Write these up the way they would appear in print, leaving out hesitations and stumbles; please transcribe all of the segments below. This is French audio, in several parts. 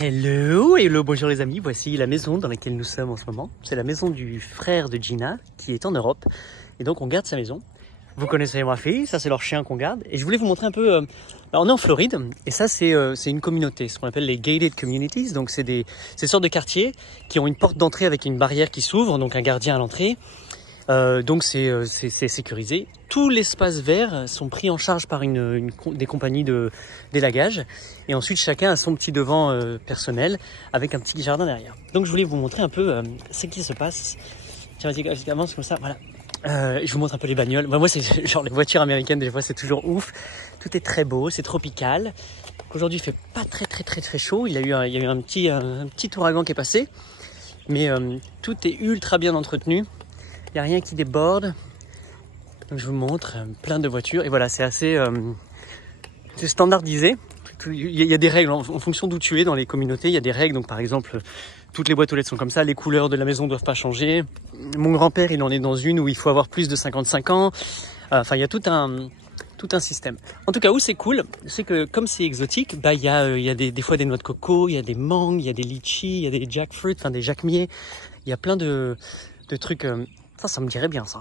Hello, bonjour les amis, voici la maison dans laquelle nous sommes en ce moment. C'est la maison du frère de Gina qui est en Europe et donc on garde sa maison. Vous connaissez ma fille, ça c'est leur chien qu'on garde et je voulais vous montrer un peu, on est en Floride et ça c'est une communauté, ce qu'on appelle les gated communities, donc c'est ces sortes de quartiers qui ont une porte d'entrée avec une barrière qui s'ouvre, donc un gardien à l'entrée. Donc c'est sécurisé. Tout l'espace vert sont pris en charge par des compagnies d'élagage et ensuite chacun a son petit devant personnel avec un petit jardin derrière. Donc je voulais vous montrer un peu ce qui se passe. Tiens, vas-y, avance comme ça, voilà. Je vous montre un peu les bagnoles. Moi c'est genre les voitures américaines, des fois c'est toujours ouf. Tout est très beau, c'est tropical. Aujourd'hui il fait pas très chaud. Il y a eu un petit ouragan qui est passé, mais tout est ultra bien entretenu. Il n'y a rien qui déborde. Donc je vous montre plein de voitures. Et voilà, c'est assez c'est standardisé. Il y a des règles en fonction d'où tu es dans les communautés. Il y a des règles. Donc par exemple, toutes les boîtes aux lettres sont comme ça. Les couleurs de la maison ne doivent pas changer. Mon grand-père, il en est dans une où il faut avoir plus de 55 ans. Enfin, il y a tout un système. En tout cas, où c'est cool, c'est que comme c'est exotique, bah il y a des fois des noix de coco, il y a des mangues, il y a des litchis, il y a des jackfruit, enfin des jacmiers. Il y a plein de trucs... Ça me dirait bien ça.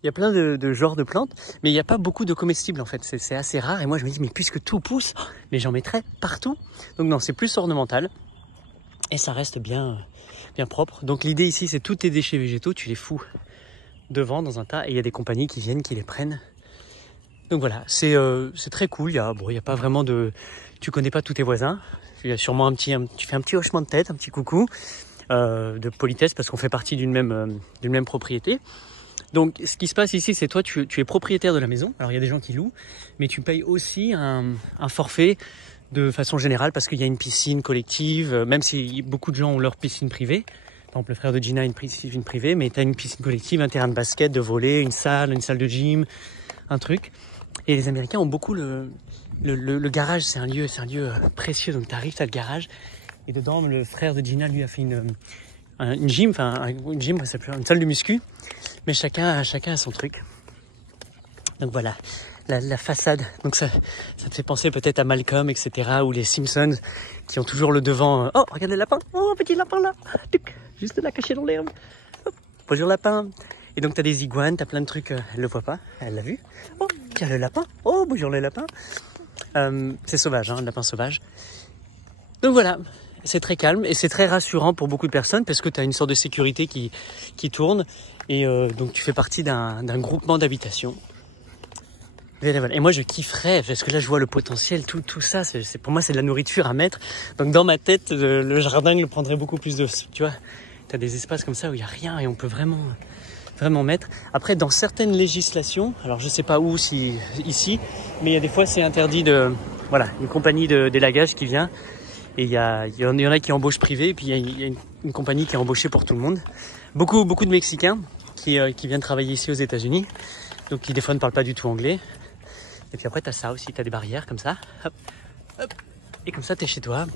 Il y a plein de genres de plantes, mais il n'y a pas beaucoup de comestibles en fait. C'est assez rare et moi je me dis mais puisque tout pousse, mais j'en mettrais partout. Donc non, c'est plus ornemental et ça reste bien propre. Donc l'idée ici c'est tous tes déchets végétaux, tu les fous devant dans un tas et il y a des compagnies qui viennent, qui les prennent. Donc voilà, c'est très cool. Il y a pas vraiment de... Tu connais pas tous tes voisins. Il y a sûrement tu fais un petit hochement de tête, un petit coucou. De politesse parce qu'on fait partie d'une même propriété. Donc ce qui se passe ici, c'est toi tu es propriétaire de la maison. Alors il y a des gens qui louent, mais tu payes aussi un forfait de façon générale parce qu'il y a une piscine collective, même si beaucoup de gens ont leur piscine privée. Par exemple le frère de Gina a une piscine privée, mais tu as une piscine collective, un terrain de basket, de volley, une salle de gym, un truc. Et les Américains ont beaucoup le garage, c'est un lieu précieux, donc tu arrives, tu as le garage. Et dedans, le frère de Gina, lui, a fait une gym, une salle de muscu. Mais chacun a son truc. Donc voilà, la façade. Donc ça te fait penser peut-être à Malcolm, etc. Ou les Simpsons, qui ont toujours le devant. Oh, regarde le lapin. Oh, un petit lapin là. Juste là, caché dans l'herbe. Bonjour lapin. Et donc t'as des iguanes, t'as plein de trucs. Elle le voit pas, elle l'a vu. Oh, tiens le lapin. Oh, bonjour le lapin. C'est sauvage, le lapin sauvage. Donc voilà. C'est très calme et c'est très rassurant pour beaucoup de personnes parce que tu as une sorte de sécurité qui tourne et donc tu fais partie d'un groupement d'habitation. Et moi je kifferais parce que là je vois le potentiel, tout ça, pour moi c'est de la nourriture à mettre. Donc dans ma tête, le jardin le prendrait beaucoup plus de... Tu vois, tu as des espaces comme ça où il n'y a rien et on peut vraiment mettre. Après dans certaines législations, alors je sais pas où ici, mais il y a des fois c'est interdit de... Voilà, une compagnie d'élagage qui vient. Et il y en a qui embauchent privé, et puis il y a une compagnie qui est embauchée pour tout le monde. Beaucoup de Mexicains qui viennent travailler ici aux États-Unis, donc qui des fois ne parlent pas du tout anglais. Et puis après t'as ça aussi, t'as des barrières comme ça, hop, et comme ça t'es chez toi.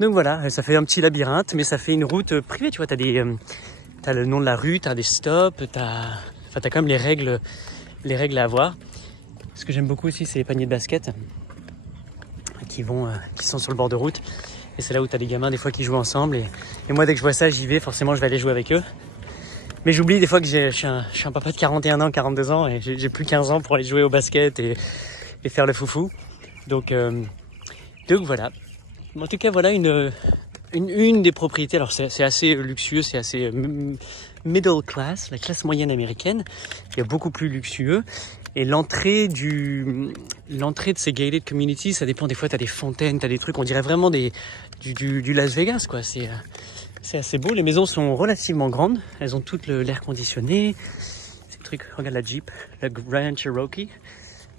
Donc voilà, ça fait un petit labyrinthe, mais ça fait une route privée, tu vois, t'as le nom de la rue, t'as des stops, t'as quand même les règles à avoir. Ce que j'aime beaucoup aussi, c'est les paniers de basket. Qui sont sur le bord de route et c'est là où tu as des gamins des fois qui jouent ensemble et moi dès que je vois ça j'y vais, forcément je vais aller jouer avec eux, mais j'oublie des fois que je suis un papa de 41 ans, 42 ans et j'ai plus 15 ans pour aller jouer au basket et faire le foufou, donc voilà. En tout cas voilà une des propriétés. Alors c'est assez luxueux, c'est assez middle class, la classe moyenne américaine, qui est beaucoup plus luxueux. Et l'entrée de ces gated communities, ça dépend. Des fois, t'as des fontaines, t'as des trucs, on dirait vraiment du Las Vegas, quoi. C'est assez beau. Les maisons sont relativement grandes. Elles ont toutes l'air conditionné. Ces trucs, regarde la Jeep, la Grand Cherokee.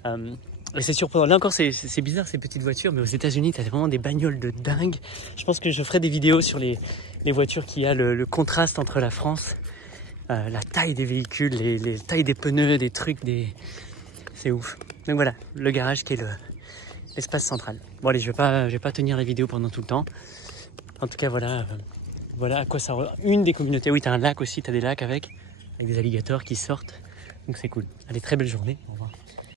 Et c'est surprenant. Là encore, c'est bizarre ces petites voitures, mais aux États-Unis, t'as vraiment des bagnoles de dingue. Je pense que je ferai des vidéos sur les voitures qui a le contraste entre la France, la taille des véhicules, les tailles des pneus, des trucs, c'est ouf. Donc voilà, le garage qui est l'espace central. Bon allez, je vais pas tenir la vidéo pendant tout le temps. En tout cas, voilà à quoi ça ressemble. Une des communautés. Oui, t'as un lac aussi, t'as des lacs avec des alligators qui sortent. Donc c'est cool. Allez, très belle journée. Au revoir.